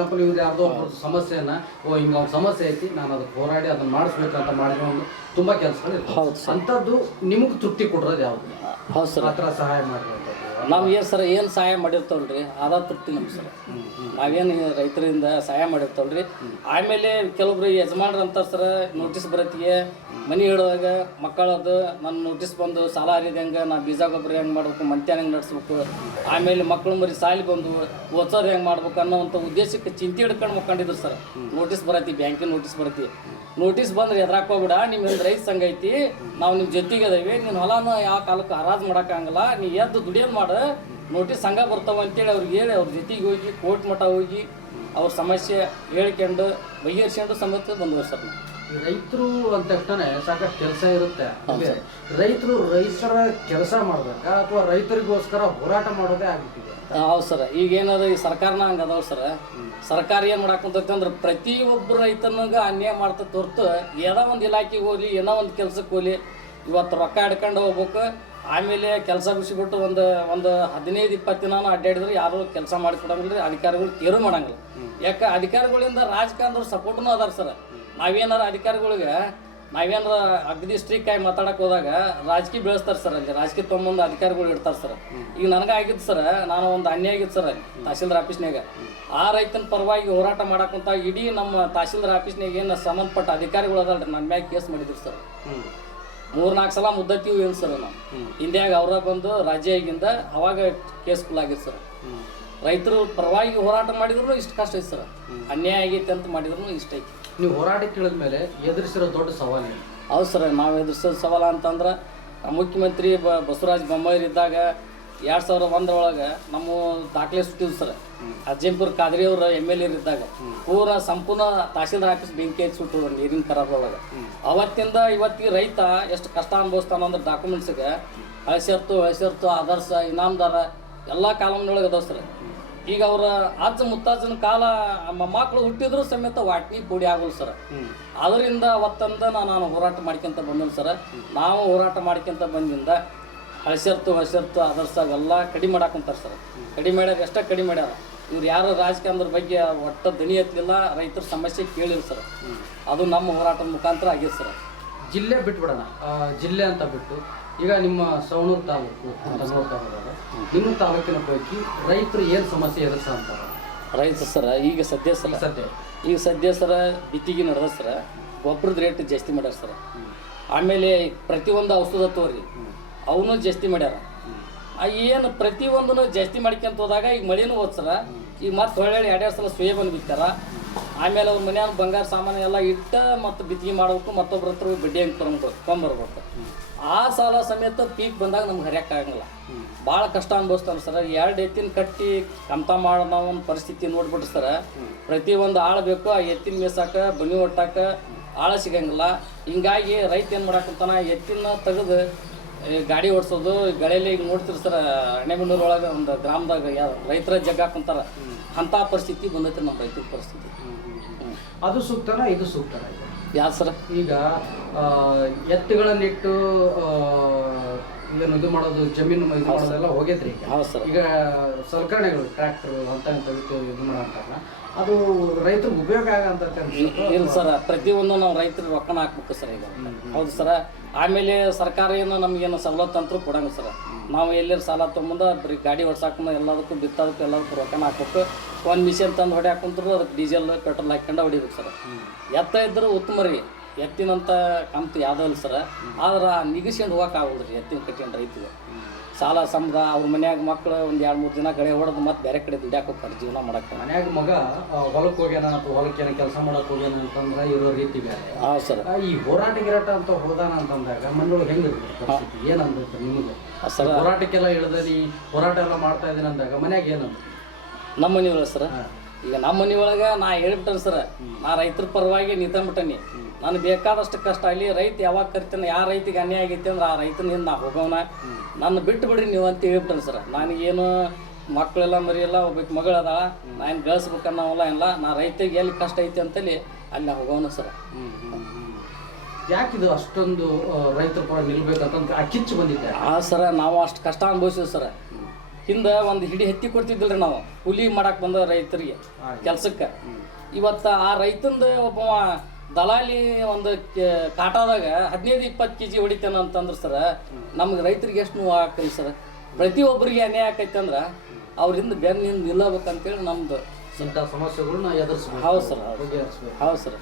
Example ಇವ್ರು ಯಾರ್ದೋ ಒಬ್ಬರು ಸಮಸ್ಯೆನ ಹಿಂಗೆ ಅವ್ರ ಸಮಸ್ಯೆ ಐತಿ, ನಾನು ಅದಕ್ಕೆ ಹೋರಾಡಿ ಅದನ್ನ ಮಾಡಿಸ್ಬೇಕಂತ ಮಾಡಿದ್ರೆ ಒಂದು ತುಂಬ ಕೆಲಸಗಳು ಅಂಥದ್ದು ನಿಮಗೆ ತೃಪ್ತಿ ಕೊಡೋದು ಯಾವುದು? ಹೌದು ಸರ್. ಆ ಥರ ಸಹಾಯ ಮಾಡಿರೋದು ನಾವು ಏನು ಸರ್ ಏನು ಸಹಾಯ ಮಾಡಿರ್ತಾವಲ್ರಿ ಅದ ತೃಪ್ತಿ ನಮ್ಗೆ ಸರ್. ನಾವೇನು ರೈತರಿಂದ ಸಹಾಯ ಮಾಡಿರ್ತಾವಲ್ರಿ. ಆಮೇಲೆ ಕೆಲವೊಬ್ರು ಯಜಮಾನ್ರು ಅಂತಾರೆ ಸರ್, ನೋಟಿಸ್ ಬರತ್ತಿಗೆ ಮನೆ ಹಿಡಿದಾಗ ಮಕ್ಕಳದು ನನ್ನ ನೋಟಿಸ್ ಬಂದು ಸಾಲ ಹರಿದಂಗೆ ನಾ ಬೀಜ ಗೊಬ್ಬರ ಹೆಂಗೆ ಮಾಡ್ಬೇಕು, ಮಂತ್ಯಾನ ಹೆಂಗೆ ನಡೆಸ್ಬೇಕು, ಆಮೇಲೆ ಮಕ್ಕಳು ಮರಿ ಸಾಲಿ ಬಂದು ಓದ್ಸೋದು ಹೆಂಗೆ ಮಾಡ್ಬೇಕು ಅನ್ನೋವಂಥ ಉದ್ದೇಶಕ್ಕೆ ಚಿಂತೆ ಹಿಡ್ಕೊಂಡು ಮುಕ್ಕೊಂಡಿದ್ರು ಸರ್. ನೋಟಿಸ್ ಬರತ್ತಿ, ಬ್ಯಾಂಕಿನ ನೋಟಿಸ್ ಬರತ್ತಿ. ನೋಟಿಸ್ ಬಂದ್ರೆ ಎದ್ರಾಕೋಬಿಡ, ನಿಮ್ಮ ಹಿಂದೆ ರೈತ ಸಂಘ ಐತಿ, ನಾವು ನಿಮ್ಮ ಜೊತೆಗೆ ಅದೇವಿ, ನಿನ್ನ ಹೊಲನ ಯಾವ ಕಾಲಕ್ಕೆ ಹರಾಜು ಮಾಡೋಕ್ಕಾಗಲ್ಲ, ನೀ ಎದ್ದು ದುಡಿಯೋದು ಮಾಡು, ನೋಟಿಸ್ ಸಂಘ ಬರ್ತಾವ ಅಂತೇಳಿ ಅವ್ರಿಗೆ ಹೇಳಿ ಅವ್ರ ಜೊತೆಗೆ ಹೋಗಿ ಕೋರ್ಟ್ ಮಟ್ಟ ಹೋಗಿ ಅವ್ರ ಸಮಸ್ಯೆ ಹೇಳ್ಕೊಂಡು ಬಗೆಹರಿಸ್ಕೊಂಡು ಸಮೇತ ಬಂದ್ವಿ ಸರ್. ರೈತರು ಅಂದ ತಕ್ಷಣ ಸಾಕಷ್ಟು ಕೆಲಸ ಇರುತ್ತೆ. ರೈತರ ಕೆಲಸ ಮಾಡ್ಬೇಕಾ ಅಥವಾ ರೈತರಿಗೋಸ್ಕರ ಹೋರಾಟ ಮಾಡೋದೇ ಆಗ್ಬಿಟ್ಟಿದೆ? ಹೌದು ಸರ್. ಈಗೇನಾದ್ರು ಈ ಸರ್ಕಾರನ ಹಂಗೆ ಅದಾವ ಸರ್. ಸರ್ಕಾರ ಏನು ಮಾಡಾಕಂತೈತೆ ಅಂದ್ರೆ ಪ್ರತಿಯೊಬ್ಬರು ರೈತನಿಗೆ ಅನ್ಯಾಯ ಮಾಡ್ತೈತೆ ಹೊರತು ಏನೋ ಒಂದು ಇಲಾಖೆಗೆ ಹೋಗ್ಲಿ, ಏನೋ ಒಂದು ಕೆಲ್ಸಕ್ಕೆ ಹೋಗ್ಲಿ, ಇವತ್ತು ರೊಕ್ಕ ಹಿಡ್ಕೊಂಡು ಹೋಗ್ಬೇಕು, ಆಮೇಲೆ ಕೆಲಸ ಬಿಸಿಬಿಟ್ಟು ಒಂದು 15-20 ದಿನ ಅಡ್ಡಾಡಿದ್ರೆ ಯಾರು ಕೆಲಸ ಮಾಡಿಕೊಡಂಗಿಲ್ಲ ರೀ. ಅಧಿಕಾರಿಗಳು ಕೇರು ಮಾಡಂಗಿಲ್ಲ. ಯಾಕೆ ಅಧಿಕಾರಿಗಳಿಂದ ರಾಜಕಾರಣದವ್ರು ಸಪೋರ್ಟ್ನೂ ಅದಾರ ಸರ್. ನಾವೇನಾರು ಅಧಿಕಾರಿಗಳಿಗೆ ನಾವೇನಾರ ಅಗದಿ ಸ್ಟ್ರಿಕ್ ಆಗಿ ಮಾತಾಡಕ್ಕೆ ಹೋದಾಗ ರಾಜಕೀಯ ಬೆಳೆಸ್ತಾರೆ ಸರ್. ಅಲ್ಲಿ ರಾಜಕೀಯ ತೊಗೊಂಬಂದು ಅಧಿಕಾರಿಗಳು ಇಡ್ತಾರೆ ಸರ್. ಈಗ ನನಗೆ ಆಗಿದ್ದು ಸರ್, ನಾನು ಒಂದು ಅನ್ಯಾಯ ಆಗಿತ್ತು ಸರ್ ಅಲ್ಲಿ ತಹಸೀಲ್ದಾರ್ ಆಫೀಸ್ನಾಗ. ಆ ರೈತನ ಪರವಾಗಿ ಹೋರಾಟ ಮಾಡಕ್ಕಂತ ಇಡೀ ನಮ್ಮ ತಹಸೀಲ್ದಾರ್ ಆಫೀಸ್ನಾಗ ಏನು ಸಂಬಂಧಪಟ್ಟ ಅಧಿಕಾರಿಗಳು ಅದಲ್ರಿ ನನ್ನ ಮ್ಯಾಗ ಕೇಸ್ ಮಾಡಿದ್ರು ಸರ್. 3-4 ಸಲ ಮುದ್ದತ್ತೀವಿ ಏನು ಸರ್ ನಾವು ಹಿಂದ್ಯಾಗ ಅವರ ಬಂದು ರಾಜ್ಯ ಆಗಿಂದ ಅವಾಗ ಕೇಸ್ ಫುಲ್ ಆಗಿತ್ತು ಸರ್. ರೈತರು ಪರವಾಗಿ ಹೋರಾಟ ಮಾಡಿದ್ರು ಇಷ್ಟು ಕಷ್ಟ ಐತೆ ಸರ್. ಅನ್ಯಾಯ ಆಗೈತೆ ಅಂತ ಮಾಡಿದ್ರು ಇಷ್ಟ ಐತಿ. ನೀವು ಹೋರಾಟ ಕೇಳಿದ ಮೇಲೆ ಎದುರಿಸಿರೋ ದೊಡ್ಡ ಸವಾಲು? ಹೌದು ಸರ್. ನಾವು ಎದುರಿಸೋ ಸವಾಲು ಅಂತಂದ್ರೆ ಮುಖ್ಯಮಂತ್ರಿ ಬಸವರಾಜ ಬೊಮ್ಮಾಯಿ ಇದ್ದಾಗ 2001 ಒಳಗೆ ನಮ್ಮ ದಾಖಲೆ ಸುಟ್ಟಿದ್ವಿ ಸರ್. ಅಜ್ಜಂಪುರ ಖಾದ್ರಿ ಅವರು MLA ಇದ್ದಾಗ ಸಂಪೂರ್ಣ ತಹಸೀಲ್ದಾರ್ ಆಫೀಸ್ ಬೆಂಕಿ ಹಚ್ಚಿ ಸುಟ್ಟು ನೀರಿನ ಖರಾಬೊಳಗೆ. ಅವತ್ತಿಂದ ಇವತ್ತಿಗೆ ರೈತ ಎಷ್ಟು ಕಷ್ಟ ಅನುಭವಿಸ್ತಾನಂದ್ರೆ ಡಾಕ್ಯುಮೆಂಟ್ಸ್ಗೆ ಹಳಸರ್ತು ಆದರ್ಶ ಇನಾಮದಾರ ಎಲ್ಲ ಕಾಲಮ್ನೊಳಗೆ ಅದಾವ ಸರ್. ಈಗ ಅವ್ರ ಅಜ್ಜ ಮುತ್ತಾಜನ ಕಾಲ ಮಕ್ಕಳು ಹುಟ್ಟಿದ್ರು ಸಮೇತ ವಾಟ್ನಿ ಪುಡಿ ಆಗೋಲ್ಲ ಸರ್. ಅದರಿಂದ ಅವತ್ತಂದ ನಾನು ಹೋರಾಟ ಮಾಡ್ಕೊಂತ ಬಂದನು ಸರ್. ನಾವು ಹೋರಾಟ ಮಾಡ್ಕೊಂತ ಬಂದಿಂದ ಹಳಸರ್ತು ಆದರ್ಶ ಎಲ್ಲ ಕಡಿಮೆ ಮಾಡಾಕಂತಾರೆ ಸರ್. ಕಡಿಮೆ ಮಾಡ್ಯಾರ, ಎಷ್ಟೇ ಕಡಿಮೆ ಮಾಡ್ಯಾರ. ಇವ್ರು ಯಾರು ರಾಜಕಾರಣದ ಬಗ್ಗೆ ಒಟ್ಟ ದನಿ ಎತ್ತಲಿಲ್ಲ, ರೈತರ ಸಮಸ್ಯೆ ಕೇಳಿಲ್ಲ ಸರ್. ಅದು ನಮ್ಮ ಹೋರಾಟದ ಮುಖಾಂತರ ಆಗಿದೆ ಸರ್. ಜಿಲ್ಲೆ ಬಿಟ್ಬಿಡೋಣ, ಜಿಲ್ಲೆ ಅಂತ ಬಿಟ್ಟು ಈಗ ನಿಮ್ಮ ಸವಣೂರು ತಾಲೂಕು ಅಂತ ನೋಡ್ತಾ ಹೋದಾಗ ನಿಮ್ಮ ತಾಲೂಕಿನ ಪೈಕಿ ರೈತರು ಏನು ಸಮಸ್ಯೆ ಎದುರಿಸ ಅಂತಾರೆ? ರೈತ ಸರ ಈಗ ಸದ್ಯ ಸರ ಬಿತ್ತಿಗೆ ನಡೆದ ಸರ, ಗೊಬ್ಬರದ ರೇಟ್ ಜಾಸ್ತಿ ಮಾಡ್ಯಾರ ಸರ್. ಆಮೇಲೆ ಪ್ರತಿಯೊಂದು ಔಷಧ ತೋರಿ ಅವನು ಜಾಸ್ತಿ ಮಾಡ್ಯಾರ. ಏನು ಪ್ರತಿಯೊಂದನ್ನು ಜಾಸ್ತಿ ಮಾಡ್ಕೊಂತ ಹೋದಾಗ ಈಗ ಮಳೆನೂ ಹೋದ್ ಸರ. ಈಗ ಮತ್ತೆ ಹೊಳ್ಳಿ 2 ಸಲ ಸೋಯಾಬೀನ್ ಬಿತ್ತಾರ. ಆಮೇಲೆ ಅವ್ರ ಮನ್ಯಾಗ ಬಂಗಾರ ಸಾಮಾನು ಎಲ್ಲ ಇಟ್ಟ ಮತ್ತು ಬಿತ್ತಿಗೆ ಮಾಡ್ಬೇಕು, ಮತ್ತೊಬ್ಬರ ಹತ್ರ ಬಡ್ಡಿ ಹಂಗೆ ತೊಗೊಂಬರ್ಬೇಕು. ಆ ಸಾಲ ಸಮೇತ ಪೀಕ್ ಬಂದಾಗ ನಮ್ಗೆ ಹರಿಯೋಕ್ಕಾಗಲ್ಲ. ಭಾಳ ಕಷ್ಟ ಅನ್ಭವಿಸ್ತಾನೆ ಸರ್. 2 ಎತ್ತಿನ ಕಟ್ಟಿ ಕಮ್ತ ಮಾಡೋ ಒಂದು ಪರಿಸ್ಥಿತಿ ನೋಡ್ಬಿಟ್ರೆ ಸರ, ಪ್ರತಿಯೊಂದು ಆಳು ಬೇಕು. ಆ ಎತ್ತಿನ ಮೇಸಾಕ ಬನ್ನಿ ಒಟ್ಟಾಕ ಆಳ ಸಿಗಂಗಿಲ್ಲ. ಹಿಂಗಾಗಿ ರೈತ ಏನು ಮಾಡಾಕಂತಾನ, ಎತ್ತಿನ ತೆಗೆದು ಗಾಡಿ ಓಡಿಸೋದು ಗಳೆಯಲ್ಲಿ ಈಗ ನೋಡ್ತಿರ್ ಸರ್. ಅಣೆಬೆನ್ನೂರೊಳಗೆ ಒಂದು ಗ್ರಾಮದಾಗ ರೈತರ ಜಗ್ಗ ಹಾಕೊಂತಾರ. ಅಂಥ ಪರಿಸ್ಥಿತಿ ಬಂದೈತೆ ನಮ್ಮ ರೈತರ ಪರಿಸ್ಥಿತಿ. ಅದು ಸೂಕ್ತನ ಇದು ಸೂಕ್ತನ? ಯಾರು ಸರ್? ಈಗ ಎತ್ತುಗಳನ್ನಿಟ್ಟು ಏನು ಇದು ಮಾಡೋದು, ಜಮೀನು ಇದು ಮಾಡೋದೆಲ್ಲ ಹೋಗೈತ್ರಿ. ಹೌದು ಸರ್. ಈಗ ಸಲಕರಣೆಗಳು ಟ್ರ್ಯಾಕ್ಟರ್ ಅಂತ ಇದು ಮಾಡಂತಾರಲ್ಲ, ಅದು ರೈತರಿಗೆ ಉಪಯೋಗ ಆಗಂತ? ಇಲ್ಲ ಸರ್, ಪ್ರತಿಯೊಂದು ನಾವು ರೈತರಿಗೆ ರೊಕ್ಕನ ಹಾಕ್ಬೇಕು ಸರ್ ಈಗ. ಹೌದು ಸರ. ಆಮೇಲೆ ಸರ್ಕಾರ ಏನು ನಮಗೇನು ಸವಲತ್ತು ಅಂತೂ ಕೊಡಂಗ ಸರ್. ನಾವು ಎಲ್ಲರೂ ಸಾಲ ತೊಗೊಂಬಂದು ಬರೀ ಗಾಡಿ ಹೊಡ್ಸಾಕೊಂಡು ಎಲ್ಲದಕ್ಕೂ ಬಿತ್ತೋದಕ್ಕೆ ಎಲ್ಲದಕ್ಕೂ ರೊಕ್ಕನ ಹಾಕ್ಬೇಕು. ಒಂದು ಮಿಷನ್ ತಂದು ಹೊಡಿ ಹಾಕೊಂಡ್ರು ಅದಕ್ಕೆ ಡೀಸೆಲ್ ಪೆಟ್ರೋಲ್ ಹಾಕ್ಕೊಂಡು ಹೊಡಿಬೇಕು ಸರ್. ಎತ್ತ ಇದ್ದರೂ ಉತ್ತಮ ರೀ. ಎತ್ತಿನಂತ ಕಂತು ಯಾವುದೋ ಇಲ್ಲ ಸರ್. ಆದ್ರೆ ನಿಗಿಸ್ಕೊಂಡು ಹೋಗೋಕ್ಕಾಗಲ್ಲ ರೀ ಎತ್ತಿನ ಕಟ್ಟಿಕೊಂಡು ರೈತಿಗೆ. ಸಾಲ ಸಮದ ಅವ್ರ ಮನ್ಯಾಗ ಮಕ್ಕಳು ಒಂದು 2-3 ದಿನ ಗಳೆ ಹೊಡೆದು ಮತ್ತೆ ಬೇರೆ ಕಡೆ ದುಡ್ಯಾಕೆ ಹೋಗ್ತಾರೆ ಜೀವನ ಮಾಡಕ್ಕೆ. ಮನ್ಯಾಗ ಮಗ ಹೊಲಕ್ಕೆ ಹೋಗ್ಯಾನ ಅಥವಾ ಹೊಲಕ್ಕೆ ಏನೋ ಕೆಲಸ ಮಾಡಕ್ಕೆ ಹೋಗ್ಯಾನ ಅಂತಂದ್ರೆ ಇರೋ ರೀತಿ ಬೇರೆ. ಹೌದು ಸರ್. ಈ ಹೋರಾಟ ಗಿರಾಟ ಅಂತ ಹೋದಾನ ಅಂತಂದಾಗ ಮಣ್ಣೊಳಗೆ ಹೆಂಗೆ ಪರಿಸ್ಥಿತಿ ಏನಂದ್ರೆ ನಿಮಗೆ ಸರ್? ಹೋರಾಟಕ್ಕೆಲ್ಲ ಇಳಿದೀನಿ, ಹೋರಾಟ ಎಲ್ಲ ಮಾಡ್ತಾ ಇದ್ದೀನಿ ಅಂದಾಗ ಮನ್ಯಾಗ ಏನಂತ? ನಮ್ಮ ಮನೆ ಒಳಗೆ ಸರ್, ಈಗ ನಮ್ಮ ಮನೆ ಒಳಗೆ ನಾ ಹೇಳ್ಬಿಟ್ಟೇನೆ ಸರ್, ನಾ ರೈತರ ಪರವಾಗಿ ನಿಂತಂಬಿಟ್ಟನಿ. ನನಗೆ ಬೇಕಾದಷ್ಟು ಕಷ್ಟ ಆಗಲಿ, ರೈತ ಯಾವಾಗ ಕರಿತಾನೆ, ಯಾವ ರೈತಿಗೆ ಅನ್ಯಾಯ ಆಗೈತಿ ಅಂದ್ರೆ ಆ ರೈತನ ಹಿಂದೆ ನಾ ಹೋಗೋಣ, ನನ್ನ ಬಿಟ್ಟು ಬಿಡ್ರಿ ನೀವು ಅಂತ ಹೇಳ್ಬಿಟ್ಟೇನೆ ಸರ್. ನನಗೇನು ಮಕ್ಕಳೆಲ್ಲ ಮರಿಯಲ್ಲ, ಒಬ್ಬಕ್ಕೆ ಮಗಳದ, ನಾನು ಬೆಳೆಸ್ಬೇಕನ್ನೋಲ್ಲ ಇಲ್ಲ. ನಾ ರೈತಿಗೆ ಎಲ್ಲಿ ಕಷ್ಟ ಐತಿ ಅಂತೇಳಿ ಅಲ್ಲಿ ಹೋಗೋಣ ಸರ್. ಯಾಕಿದು ಅಷ್ಟೊಂದು ರೈತರ ಪರ ನಿಲ್ಬೇಕಂತ ಕಿಚ್ಚು ಬಂದಿದ್ದೆ? ಸರ ನಾವು ಅಷ್ಟು ಕಷ್ಟ ಅನುಭವಿಸಿದ್ವಿ ಸರ್. ಹಿಂದೆ ಒಂದು ಹಿಡಿ ಹತ್ತಿ ಕೊಡ್ತಿದ್ದಿಲ್ರಿ ನಾವು ಕೂಲಿ ಮಾಡಕ್ಕೆ ಬಂದ ರೈತರಿಗೆ ಕೆಲ್ಸಕ್ಕೆ. ಇವತ್ತು ಆ ರೈತಂದು ಒಬ್ಬ ದಲಾಲಿ ಒಂದು ಕಾಟಾದಾಗ 15-20 kg ಹೊಡಿತಾನ ಅಂತಂದ್ರೆ ಸರ್, ನಮ್ಗೆ ರೈತರಿಗೆ ಎಷ್ಟು ನೋವು ಆಕೈತಿ ಸರ್. ಪ್ರತಿಯೊಬ್ಬರಿಗೆ ಅನ್ಯಾಯ ಆಕೈತೆ ಅಂದ್ರೆ ಅವ್ರಿಂದ ಬೆನ್ನಿಂದ ನಿಲ್ಲಬೇಕಂತೇಳಿ ನಮ್ದು ಇಂಥ ಸಮಸ್ಯೆಗಳನ್ನ ಎದುರಿಸ್ಬೇಕು. ಹೌದು ಸರ್, ಬಗೆಹರಿಸ್ಬೇಕು. ಹೌದು ಸರ್.